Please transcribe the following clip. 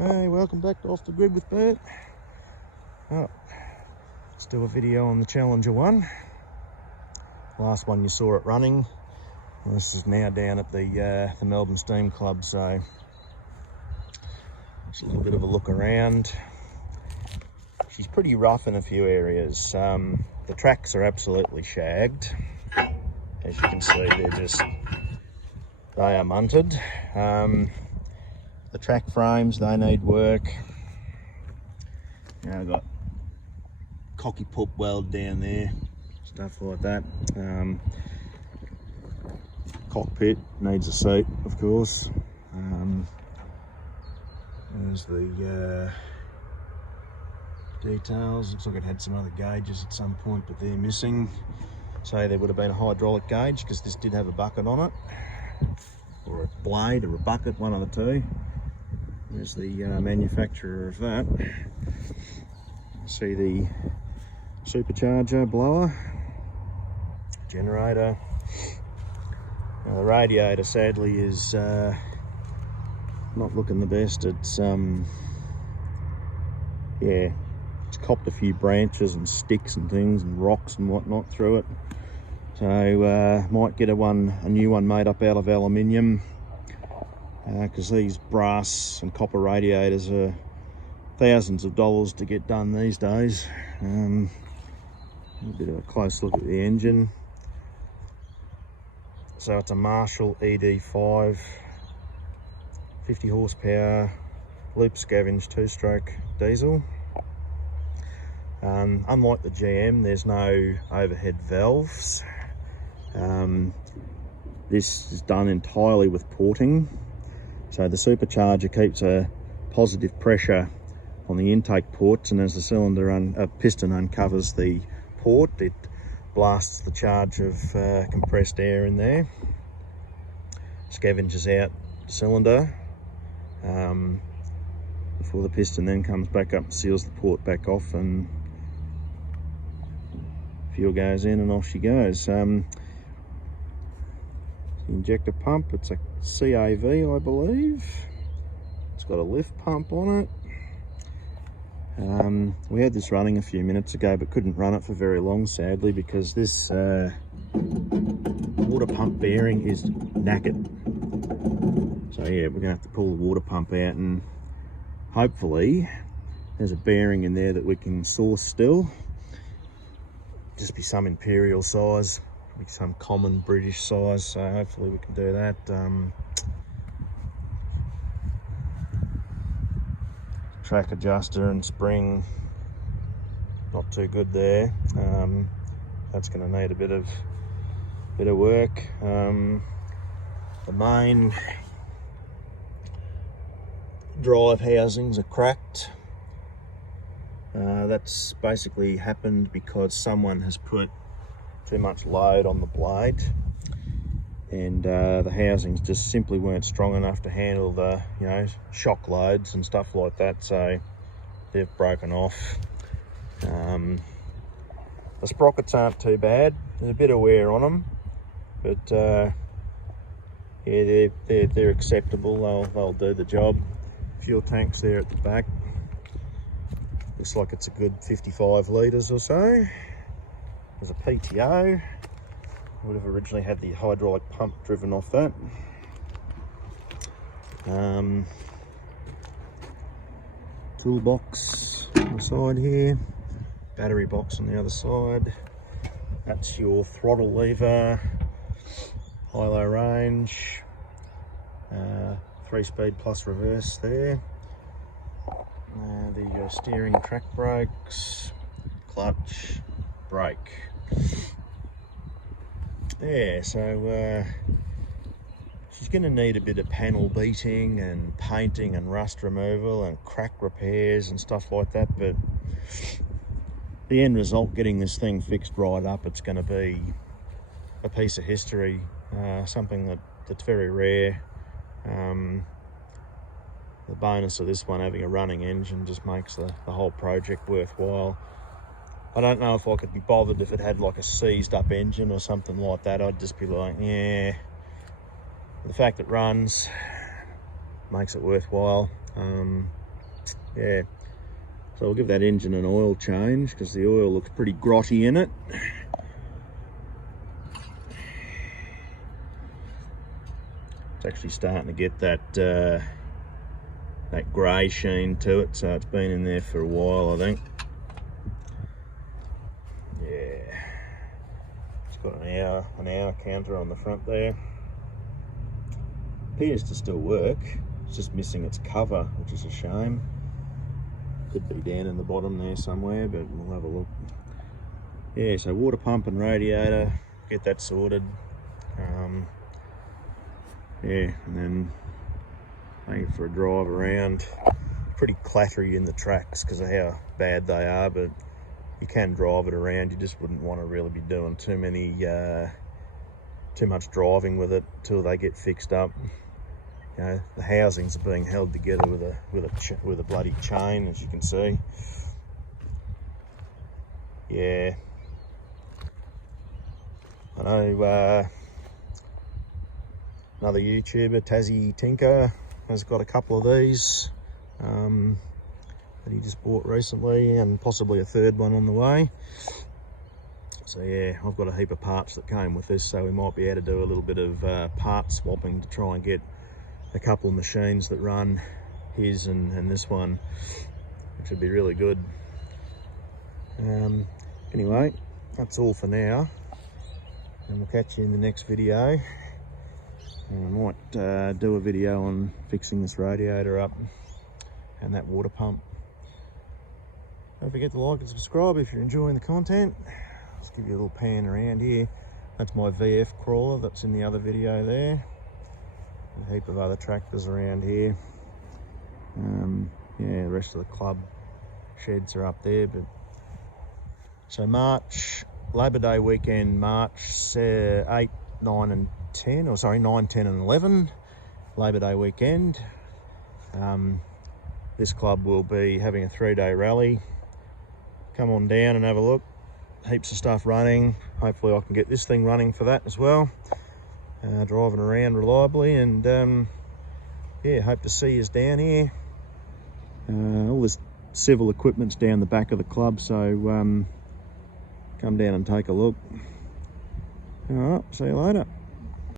Hey, welcome back to Off the Grid with Bert. Oh, let's do a video on the Challenger one. Last one you saw it running. Well, this is now down at the Melbourne Steam Club, so just a little bit of a look around. She's pretty rough in a few areas. The tracks are absolutely shagged. As you can see, they are munted. The track frames, they need work. I've got cocky pup weld down there, stuff like that. Cockpit needs a seat, of course. There's the details. Looks like it had some other gauges at some point, but they're missing. So there would have been a hydraulic gauge because this did have a bucket on it, or a blade or a bucket, one of the two. There's the manufacturer of that. See the supercharger, blower, generator. Now the radiator sadly is not looking the best. It's yeah, it's copped a few branches and sticks and things and rocks and whatnot through it. So might get a new one made up out of aluminium, because these brass and copper radiators are thousands of dollars to get done these days. A bit of a close look at the engine. So it's a Marshall ED5, 50 horsepower, loop scavenge 2-stroke diesel. Unlike the GM, there's no overhead valves. This is done entirely with porting. So the supercharger keeps a positive pressure on the intake ports, and as the piston uncovers the port, it blasts the charge of compressed air in there, scavenges out the cylinder before the piston then comes back up and seals the port back off, and fuel goes in and off she goes. The injector pump, it's a CAV, I believe. It's got a lift pump on it. We had this running a few minutes ago but couldn't run it for very long, sadly, because this water pump bearing is knackered. So yeah, we're gonna have to pull the water pump out, and hopefully there's a bearing in there that we can source still. Just be some imperial size, be some common British size, so hopefully we can do that. Track adjuster and spring, not too good there. That's going to need a bit of work. The main drive housings are cracked. That's basically happened because someone has put too much load on the blade, and the housings just simply weren't strong enough to handle the shock loads and stuff like that, so they've broken off. The sprockets aren't too bad, there's a bit of wear on them, but yeah, they're acceptable. They'll do the job. Fuel tank's there at the back. Looks like it's a good 55 litres or so. There's a PTO. Would have originally had the hydraulic pump driven off that. Toolbox on the side here. Battery box on the other side. That's your throttle lever. High-low range. 3-speed plus reverse there. The steering, track brakes, clutch, brake. Yeah, so she's going to need a bit of panel beating and painting and rust removal and crack repairs and stuff like that, but the end result, getting this thing fixed right up, it's going to be a piece of history, something that's very rare. The bonus of this one, having a running engine, just makes the whole project worthwhile. I don't know if I could be bothered if it had like a seized up engine or something like that. I'd just be like, yeah. The fact it runs makes it worthwhile. yeah, so we'll give that engine an oil change because the oil looks pretty grotty in it. It's actually starting to get that that grey sheen to it, so it's been in there for a while, I think. Yeah, it's got an hour counter on the front there. Appears to still work. It's just missing its cover, which is a shame. Could be down in the bottom there somewhere, but we'll have a look. Yeah, so water pump and radiator, get that sorted. Yeah, and then take it for a drive around. Pretty clattery in the tracks because of how bad they are, but you can drive it around. You just wouldn't want to really be doing too much driving with it till they get fixed up. You know, the housings are being held together with a bloody chain, as you can see. Yeah, I know. Another YouTuber, Tassie Tinker, has got a couple of these that he just bought recently, and possibly a third one on the way. So yeah, I've got a heap of parts that came with this, so we might be able to do a little bit of part swapping to try and get a couple of machines that run his and this one, which would be really good. Anyway, that's all for now, and we'll catch you in the next video. And I might do a video on fixing this radiator up and that water pump. Don't forget to like and subscribe if you're enjoying the content. Let's give you a little pan around here. That's my VF crawler that's in the other video there. A heap of other tractors around here. Yeah, the rest of the club sheds are up there. But so March, Labor Day weekend, March 8, 9 and 10, or sorry, 9, 10 and 11, Labor Day weekend. This club will be having a 3-day rally. Come on down and have a look. Heaps of stuff running. Hopefully I can get this thing running for that as well. Driving around reliably, and yeah, hope to see you down here. All this civil equipment's down the back of the club, so come down and take a look. All right, see you later.